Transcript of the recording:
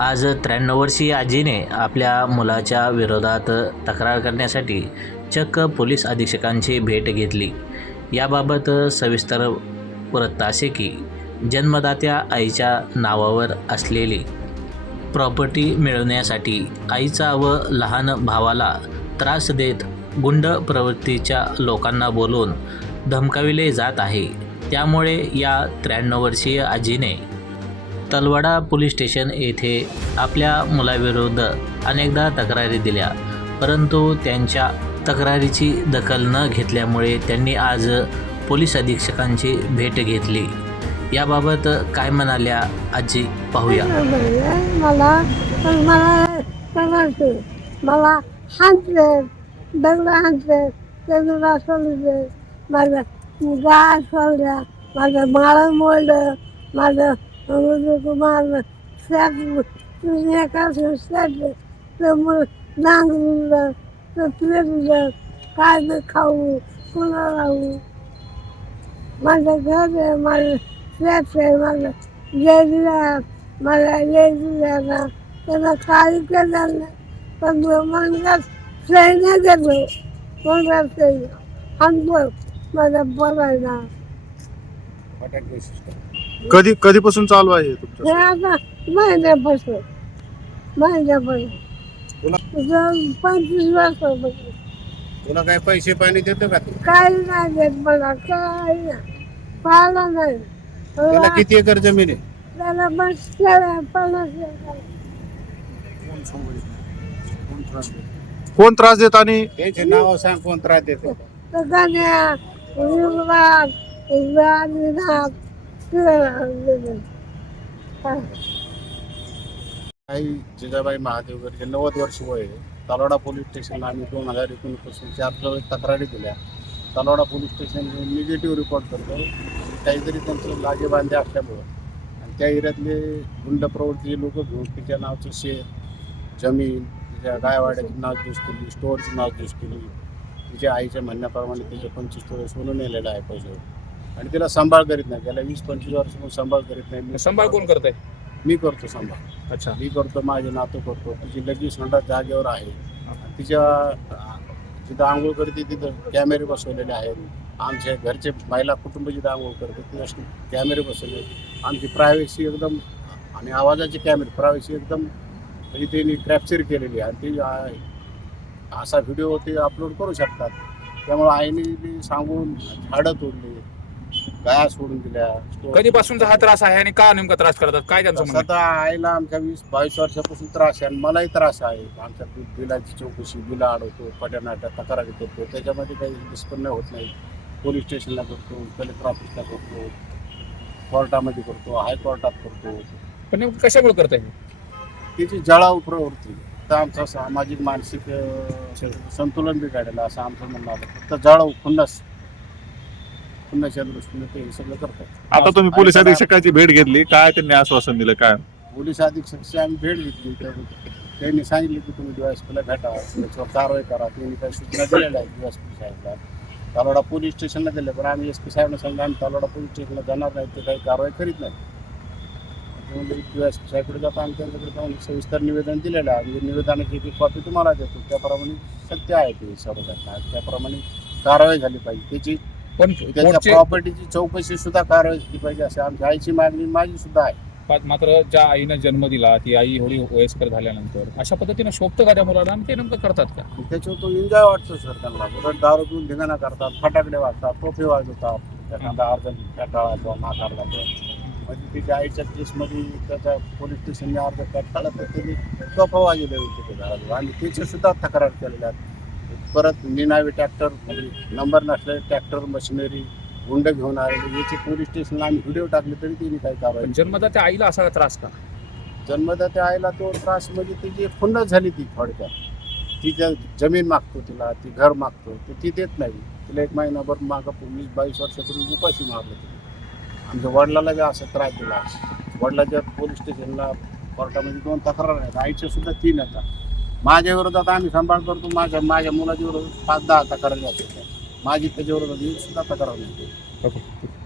आज त्र्याण्णव वर्षीय आजीने आपल्या मुलाच्या विरोधात तक्रार करण्यासाठी चक्क पोलीस अधीक्षकांची भेट घेतली. याबाबत सविस्तर वृत्त असे की जन्मदात्या आईच्या नावावर असलेली प्रॉपर्टी मिळवण्यासाठी आईचा व लहान भावाला त्रास देत गुंड प्रवृत्तीच्या लोकांना बोलून धमकाविले जात आहे. त्यामुळे या त्र्याण्णव वर्षीय आजीने तलवाडा पोलीस स्टेशन येथे आपल्या मुलाविरुद्ध अनेकदा तक्रारी दिल्या. परंतु त्यांच्या तक्रारीची दखल न घेतल्यामुळे त्यांनी आज पोलीस अधीक्षकांची भेट घेतली. याबाबत काय म्हणाल्या आजी पाहूया. मला मला मला हाणते दगड हाणते त्यांना सोडले माझं गाय सोडल्या माझं माळ मोडलं. माझं मारलं सॅट तुझ्या एका सॅटले तर मग नांगरलं तर फिरलं काय मी खाऊ पुन्हा राहू माझं घर आहे माझं फ्लॅट आहे माझं जय दिला मला जय त्यांना काही केलं नाही पण मनगात सही नाही देतो मनगात सही आणतो माझा बोलायला कधी कधीपासून चालू आहे तुमचं आता महिन्यापासून. महिन्यापासून. जवळ पंचवीस वर्षापासून. तुला काय पैसे पाणी देतो का तू काही नाही देत मला काही नाही. पाहिला नाही. त्याला किती एकर जमीन आहे? त्याला बस पन्नास एकर. कोण त्रास देत आणि त्यांचे नाव सांग कोण त्रास देतो तर गाण्या युवराज राजनाथ काही जिजाबाई महादेव हे नव्वद वर्ष वय आहे. तलवाडा पोलीस स्टेशनला आम्ही दोन हजार एकोणीसपासून चार जवळ तक्रारी दिल्या. Talwada police station negative report करतो. काहीतरी त्यांचं लागे बांधे असल्यामुळं. आणि त्या एरियातले गुंड प्रवृत्तीचे लोक घेऊन तिच्या नावचं शेत जमीन तिच्या गायवाड्याची नासधूस केली स्टोअरची नासधूस केली. तिच्या आईच्या म्हणण्याप्रमाणे तिचे पंचवीस तोळे सोनं नेलेलं आहे पैसे आणि तिला सांभाळ करीत नाही. त्याला वीस पंचवीस वर्ष सांभाळ करीत नाही. मी सांभाळ कोण करत आहे मी करतो सांभाळ. अच्छा. मी करतो माझे नातू करतो. तिची लगेच संडास जागेवर आहे. तिच्या जिथं आंघोळ करते तिथं कॅमेरे बसवलेले आहेत. आमच्या घरचे महिला कुटुंब जिथं आंघोळ करते तिथं कॅमेरे बसवले. आमची प्रायव्हसी एकदम आणि आवाजाचे कॅमेरे प्रायव्हसी एकदम म्हणजे त्यांनी कॅप्चर केलेली आहे. आणि ती असा व्हिडिओ ते अपलोड करू शकतात. त्यामुळे आईने सांगून झाडं तोडली. गाया सोडून दिल्या? कधीपासूनचा हा त्रास आहे आणि का नेमका त्रास करतात? काय त्यांचं म्हणणं सध्या आईला आमच्या वीस बावीस वर्षापासून त्रास आहे आणि मलाही त्रास आहे. आमच्या बि- बिलाची चौकशी बिलं अडवतो पट्यानाट्या तक्रारी करतो. त्याच्यामध्ये काही निष्पन्न होत नाही. पोलीस स्टेशनला करतो कलेक्टर ऑफिसला करतो कोर्टामध्ये करतो हायकोर्टात करतो. पण नेमकं कशामुळे करत आहे त्याची जळाऊ प्रवृत्ती तर आमचं सामाजिक मानसिक अं, संतुलन बिघाडेल असं आमचं म्हणणं आलं. फक्त जळाऊ खुन्नस खुन्नसच्या दृष्टीने ते हे सगळं करतात. आता तुम्ही पोलीस आणि अधीक्षकाची भेट घेतली काय त्यांनी आश्वासन दिलं काय? पोलीस अधीक्षकशी आम्ही भेट घेतली त्यांनी सांगितले की तुम्ही डीवायसपीला भेटा त्याच्यावर कारवाई करा. त्यांनी काही सूचना दिलेल्या आहेत डीवायसपी साहेबला तालोडा पोलीस स्टेशनला दिले पण आम्ही एस पी साहेबला सांगितलं आम्ही तालोडा पोलीस स्टेशनला जाणार नाही ते काही कारवाई करीत नाही. डीवायसपी साहेबकडे जातो आम्ही त्यांच्याकडे जाऊन सविस्तर निवेदन दिलेलं आहे. म्हणजे निवेदनाची जी कॉपी तुम्हाला देतो. त्याप्रमाणे सत्य आहे ते सर्व घटना. त्याप्रमाणे कारवाई झाली पाहिजे. त्याची पण कोर्टचे प्रॉपर्टीची चौकशी सुद्धा कारवाई पाहिजे असे आमच्या आईची मागणी माझी सुद्धा आहे. मात्र ज्या आईनं जन्म दिला ती आई एवढी वयस्कर झाल्यानंतर अशा पद्धतीनं शोभतं का त्या मुलाला आणि ते नेमकं करतात का? आणि त्याच्यावर तो एन्जॉय वाटतो सर त्यांना. दारू पिऊन धिंगाणा करतात फटाकडे वाजतात टोपे वाजवतात. एखादा अर्ज किंवा नाकारला तर. म्हणजे तिच्या आईच्या केसमध्ये त्याच्या पोलीस स्टेशनने अर्ज फेटाळा तर त्यांनी टोपा वाजवले होते ते घराजवळ. आणि त्याची सुद्धा तक्रार केलेल्या आहेत परत निनावी ट्रॅक्टर नंबर नसलेले ट्रॅक्टर मशिनरी गुंड घेऊन आलेले याचे पोलीस स्टेशनला आम्ही व्हिडिओ टाकले तरी त्यांनी काही कारवाई जन्मदात्या आईला असा त्रास का? जन्मदात्या आईला तो त्रास म्हणजे तिची खुन्नस झाली ती थोडक्यात. ती त्या जमीन मागतो तिला ती घर मागतो ते ती देत नाही. तिला एक महिनाभर मागं वीस बावीस वर्षापूर्वी उपाशी मारलं तिने. आमच्या वडिलाला बी असा त्रास दिला. वडिलाच्या पोलीस स्टेशनला कोर्टामध्ये दोन तक्रार आहेत. आईच्या सुद्धा तीन येतात माझ्या विरोधात आम्ही सांभाळ करतो माझ्या माझ्या मुलाच्या विरोधात पाच दहा तक्रारी होत्या माझी त्याच्या विरोधात सुद्धा तक्रार नाही